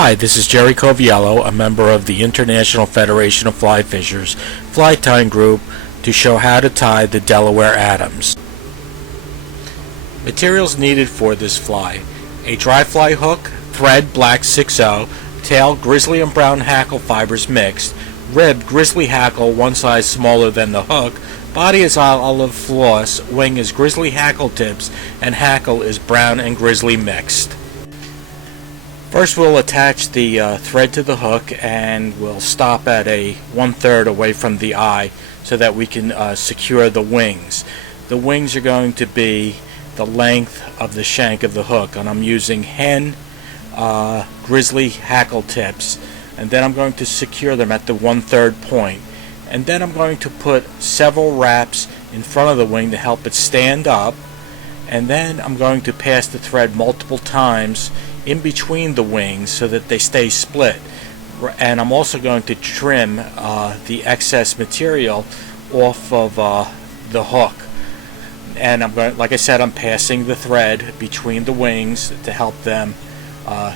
Hi, this is Jerry Coviello, a member of the International Federation of Fly Fishers fly tying group, to show how to tie the Delaware Adams. Materials needed for this fly: a dry fly hook, thread black 6/0, tail grizzly and brown hackle fibers mixed, ribbed grizzly hackle one size smaller than the hook, body is olive floss, wing is grizzly hackle tips, and hackle is brown and grizzly mixed. First we'll attach the thread to the hook, and we'll stop at a 1/3 away from the eye so that we can secure the wings. The wings are going to be the length of the shank of the hook, and I'm using hen grizzly hackle tips, and then I'm going to secure them at the 1/3 point, and then I'm going to put several wraps in front of the wing to help it stand up, and then I'm going to pass the thread multiple times in between the wings so that they stay split. And I'm also going to trim the excess material off of the hook. And I'm going, like I said, I'm passing the thread between the wings to help them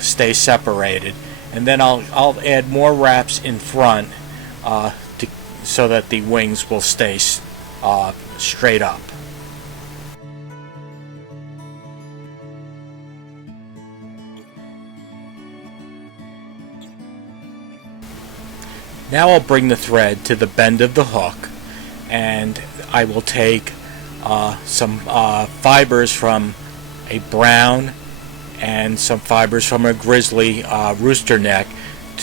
stay separated. And then I'll add more wraps in front so that the wings will stay straight up. Now I'll bring the thread to the bend of the hook, and I will take some fibers from a brown and some fibers from a grizzly rooster neck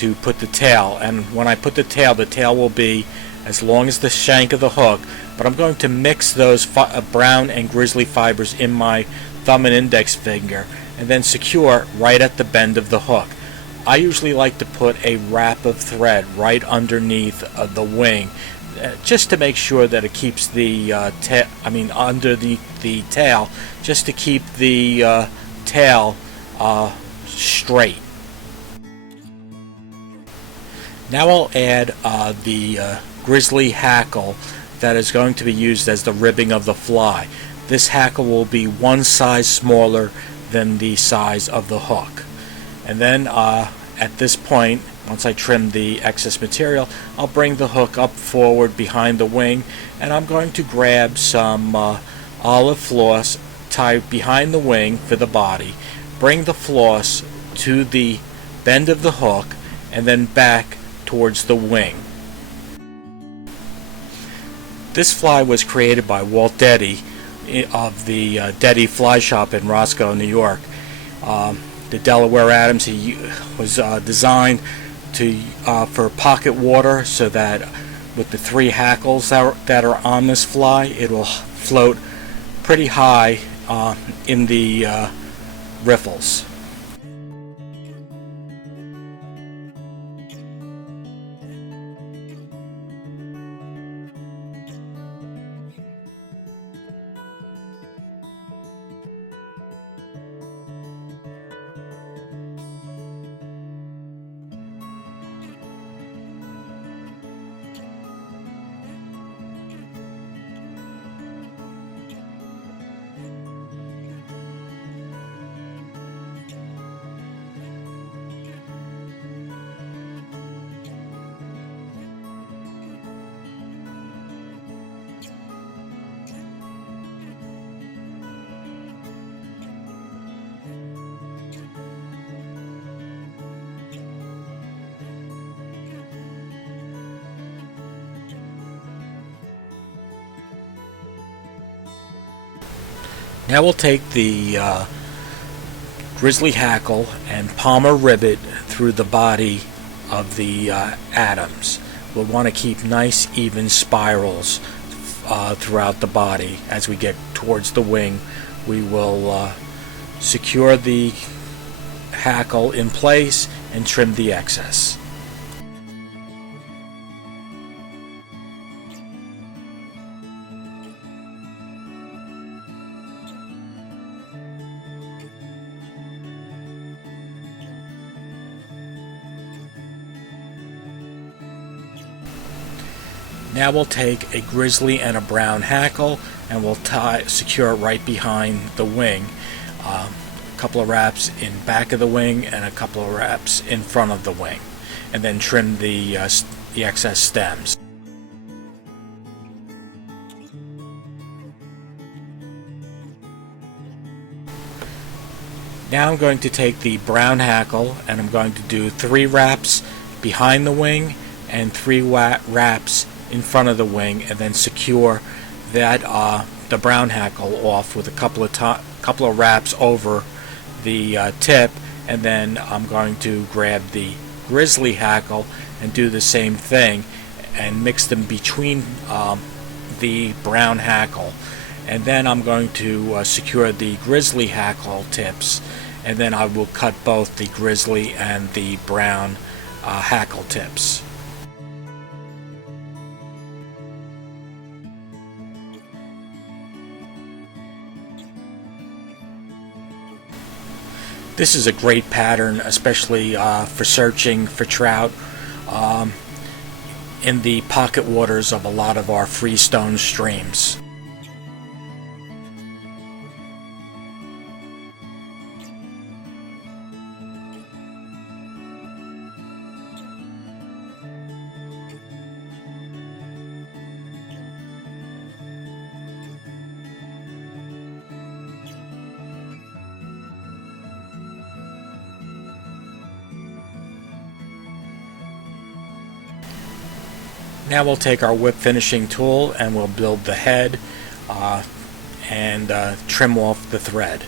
to put the tail. And when I put the tail will be as long as the shank of the hook, but I'm going to mix those brown and grizzly fibers in my thumb and index finger and then secure right at the bend of the hook. I usually like to put a wrap of thread right underneath the wing, just to make sure that it keeps the under the tail, just to keep the tail straight. Now I'll add the grizzly hackle that is going to be used as the ribbing of the fly. This hackle will be one size smaller than the size of the hook. And then at this point, once I trim the excess material, I'll bring the hook up forward behind the wing, and I'm going to grab some olive floss, tie behind the wing for the body, bring the floss to the bend of the hook, and then back towards the wing. This fly was created by Walt Dette of the Dette Fly Shop in Roscoe, New York. The Delaware Adams, he was designed for pocket water, so that with the 3 hackles that are on this fly, it will float pretty high in the riffles. Now we'll take the grizzly hackle and palmer ribbit through the body of the Adams. We'll want to keep nice even spirals throughout the body. As we get towards the wing, we will secure the hackle in place and trim the excess. Now we'll take a grizzly and a brown hackle, and we'll secure it right behind the wing. couple of wraps in back of the wing and a couple of wraps in front of the wing, and then trim the excess stems. Now I'm going to take the brown hackle and I'm going to do 3 wraps behind the wing and 3 wraps in front of the wing, and then secure that the brown hackle off with a couple of wraps over the tip, and then I'm going to grab the grizzly hackle and do the same thing and mix them between the brown hackle, and then I'm going to secure the grizzly hackle tips, and then I will cut both the grizzly and the brown hackle tips. This is a great pattern, especially for searching for trout in the pocket waters of a lot of our freestone streams. Now we'll take our whip finishing tool and we'll build the head and trim off the thread.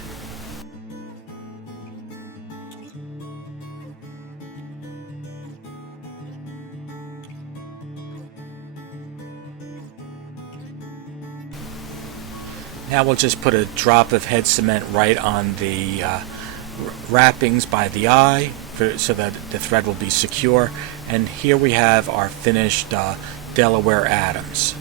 Now we'll just put a drop of head cement right on the wrappings by the eye so that the thread will be secure. And here we have our finished Delaware Adams.